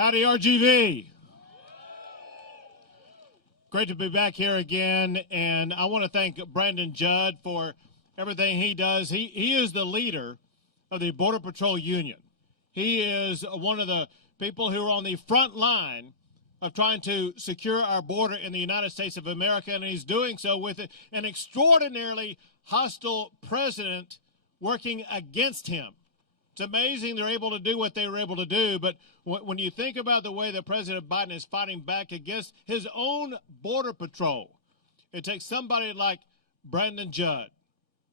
Howdy, RGV. Great to be back here again, and I want to thank Brandon Judd for everything he does. He is the leader of the Border Patrol Union. He is one of the people who are on the front line of trying to secure our border in the United States of America, and he's doing so with an extraordinarily hostile president working against him. It's amazing they're able to do what they were able to do, but when you think about the way that President Biden is fighting back against his own Border Patrol, it takes somebody like Brandon Judd,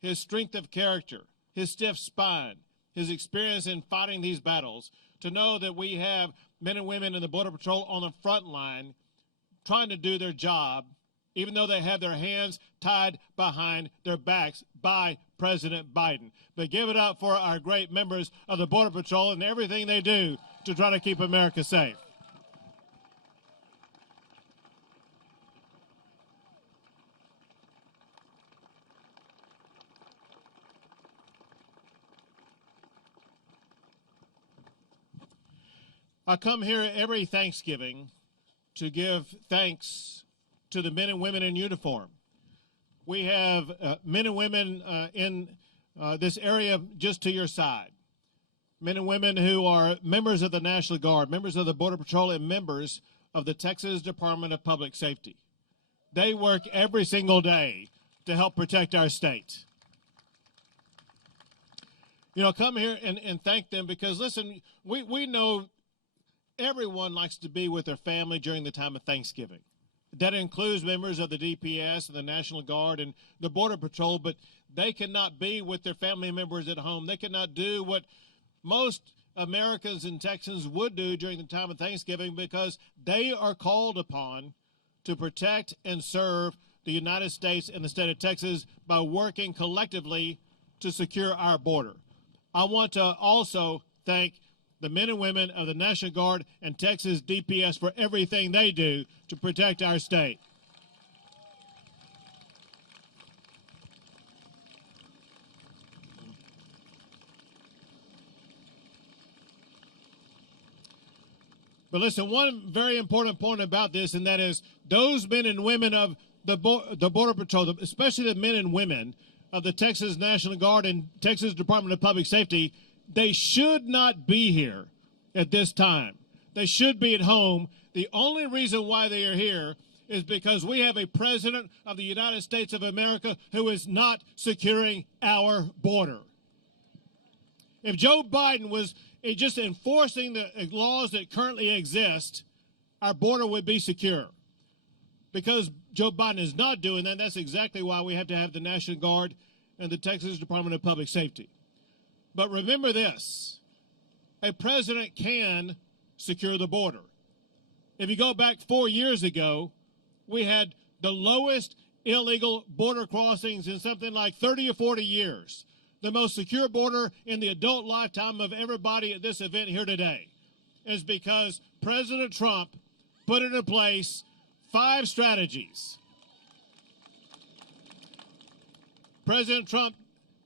his strength of character, his stiff spine, his experience in fighting these battles, to know that we have men and women in the Border Patrol on the front line trying to do their job, even though they have their hands tied behind their backs by President Biden. But give it up for our great members of the Border Patrol and everything they do to try to keep America safe. I come here every Thanksgiving to give thanks to the men and women in uniform. We have men and women in this area just to your side. Men and women who are members of the National Guard, members of the Border Patrol, and members of the Texas Department of Public Safety. They work every single day to help protect our state. You know, come here and thank them because, listen, we know everyone likes to be with their family during the time of Thanksgiving. That includes members of the DPS and the National Guard and the Border Patrol, but they cannot be with their family members at home. They cannot do what most Americans and Texans would do during the time of Thanksgiving because they are called upon to protect and serve the United States and the state of Texas by working collectively to secure our border. I want to also thank the men and women of the National Guard and Texas DPS for everything they do to protect our state. But listen, one very important point about this, and that is those men and women of the Border Patrol, especially the men and women of the Texas National Guard and Texas Department of Public Safety, they should not be here at this time. They should be at home. The only reason why they are here is because we have a president of the United States of America who is not securing our border. If Joe Biden was just enforcing the laws that currently exist, our border would be secure. Because Joe Biden is not doing that, that's exactly why we have to have the National Guard and the Texas Department of Public Safety. But remember this, a president can secure the border. If you go back 4 years ago, we had the lowest illegal border crossings in something like 30 or 40 years. The most secure border in the adult lifetime of everybody at this event here today is because President Trump put into place 5 strategies. President Trump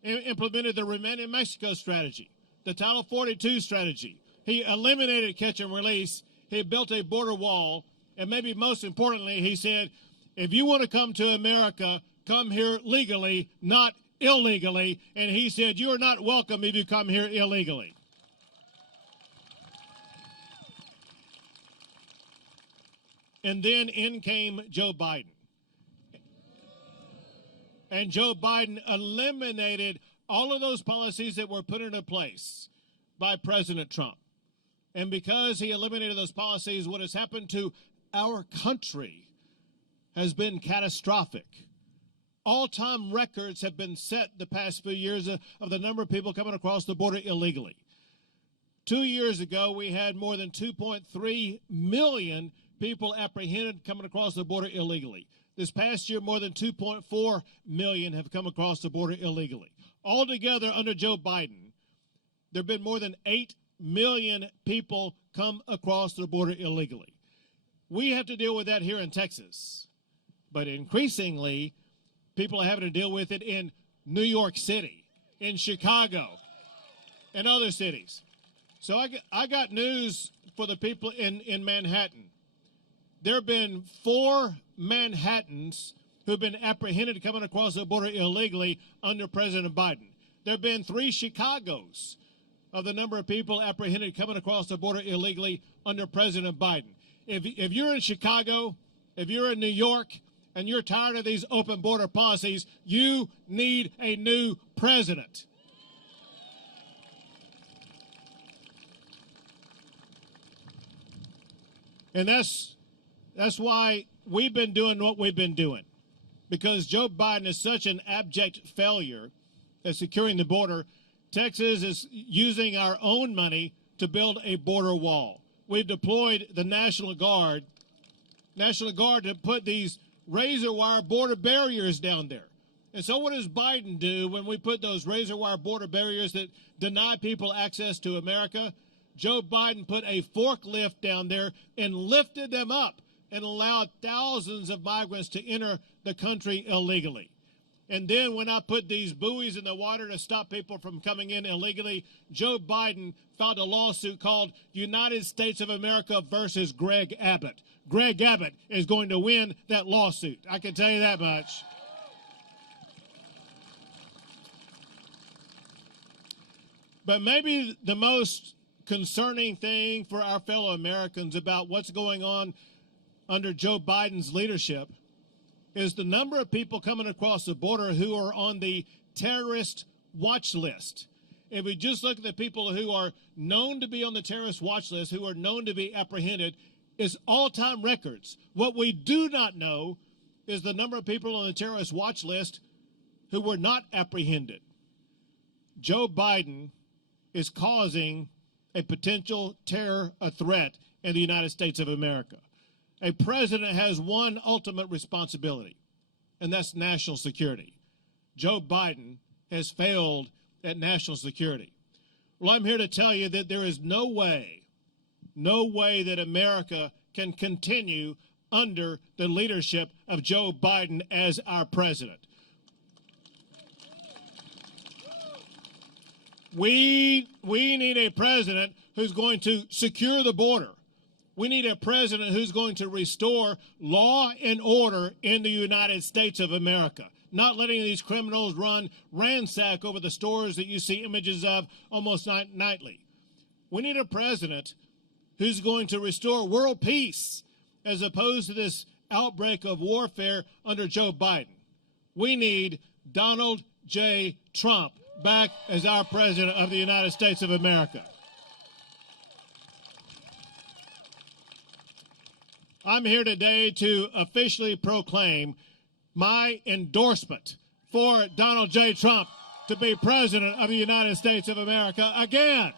implemented the Remain in Mexico strategy, the Title 42 strategy. He eliminated catch and release. He built a border wall. And maybe most importantly, he said, if you want to come to America, come here legally, not illegally. And he said, you are not welcome if you come here illegally. And then in came Joe Biden. And Joe Biden eliminated all of those policies that were put into place by President Trump. And because he eliminated those policies, what has happened to our country has been catastrophic. All-time records have been set the past few years of the number of people coming across the border illegally. 2 years ago, we had more than 2.3 million people apprehended coming across the border illegally. This past year, more than 2.4 million have come across the border illegally. Altogether, under Joe Biden, there have been more than 8 million people come across the border illegally. We have to deal with that here in Texas. But increasingly, people are having to deal with it in New York City, in Chicago, and other cities. So I got news for the people in Manhattan. There have been 4 Manhattans who've been apprehended coming across the border illegally under President Biden. There have been 3 Chicagos of the number of people apprehended coming across the border illegally under President Biden. If you're in Chicago, if you're in New York, and you're tired of these open border policies, you need a new president. And that's why we've been doing what we've been doing, because Joe Biden is such an abject failure at securing the border. Texas is using our own money to build a border wall. We've deployed the National Guard to put these razor wire border barriers down there. And so what does Biden do when we put those razor wire border barriers that deny people access to America? Joe Biden put a forklift down there and lifted them up and allowed thousands of migrants to enter the country illegally. And then when I put these buoys in the water to stop people from coming in illegally, Joe Biden filed a lawsuit called United States of America versus Greg Abbott. Greg Abbott is going to win that lawsuit. I can tell you that much. But maybe the most concerning thing for our fellow Americans about what's going on under Joe Biden's leadership is the number of people coming across the border who are on the terrorist watch list. If we just look at the people who are known to be on the terrorist watch list, who are known to be apprehended, it's all-time records. What we do not know is the number of people on the terrorist watch list who were not apprehended. Joe Biden is causing a potential terror, a threat in the United States of America. A president has one ultimate responsibility, and that's national security. Joe Biden has failed at national security. Well, I'm here to tell you that there is no way that America can continue under the leadership of Joe Biden as our president. We need a president who's going to secure the border. We need a president who's going to restore law and order in the United States of America, not letting these criminals run ransack over the stores that you see images of almost nightly. We need a president who's going to restore world peace as opposed to this outbreak of warfare under Joe Biden. We need Donald J. Trump back as our president of the United States of America. I'm here today to officially proclaim my endorsement for Donald J. Trump to be president of the United States of America again.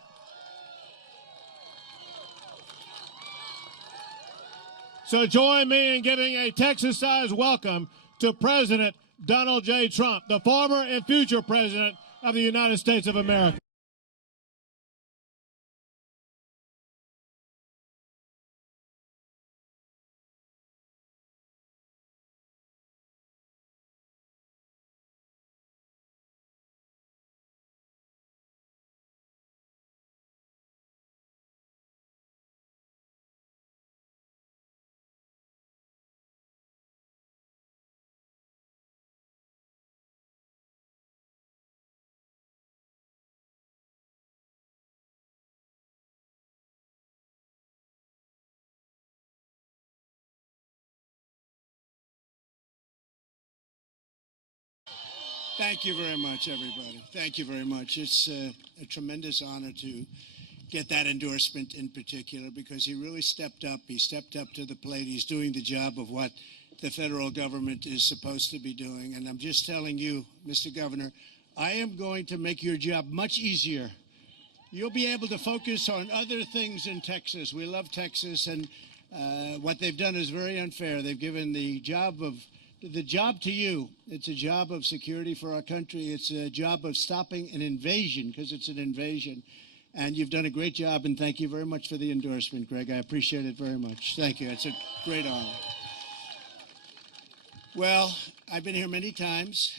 So join me in giving a Texas-sized welcome to President Donald J. Trump, the former and future president of the United States of America. Thank you very much, everybody. Thank you very much. It's a tremendous honor to get that endorsement in particular because he really stepped up. He stepped up to the plate. He's doing the job of what the federal government is supposed to be doing. And I'm just telling you, Mr. Governor, I am going to make your job much easier. You'll be able to focus on other things in Texas. We love Texas, and what they've done is very unfair. They've given the job to you. It's a job of security for our country. It's a job of stopping an invasion, because it's an invasion. And you've done a great job, and thank you very much for the endorsement, Greg. I appreciate it very much. Thank you. It's a great honor. Well, I've been here many times.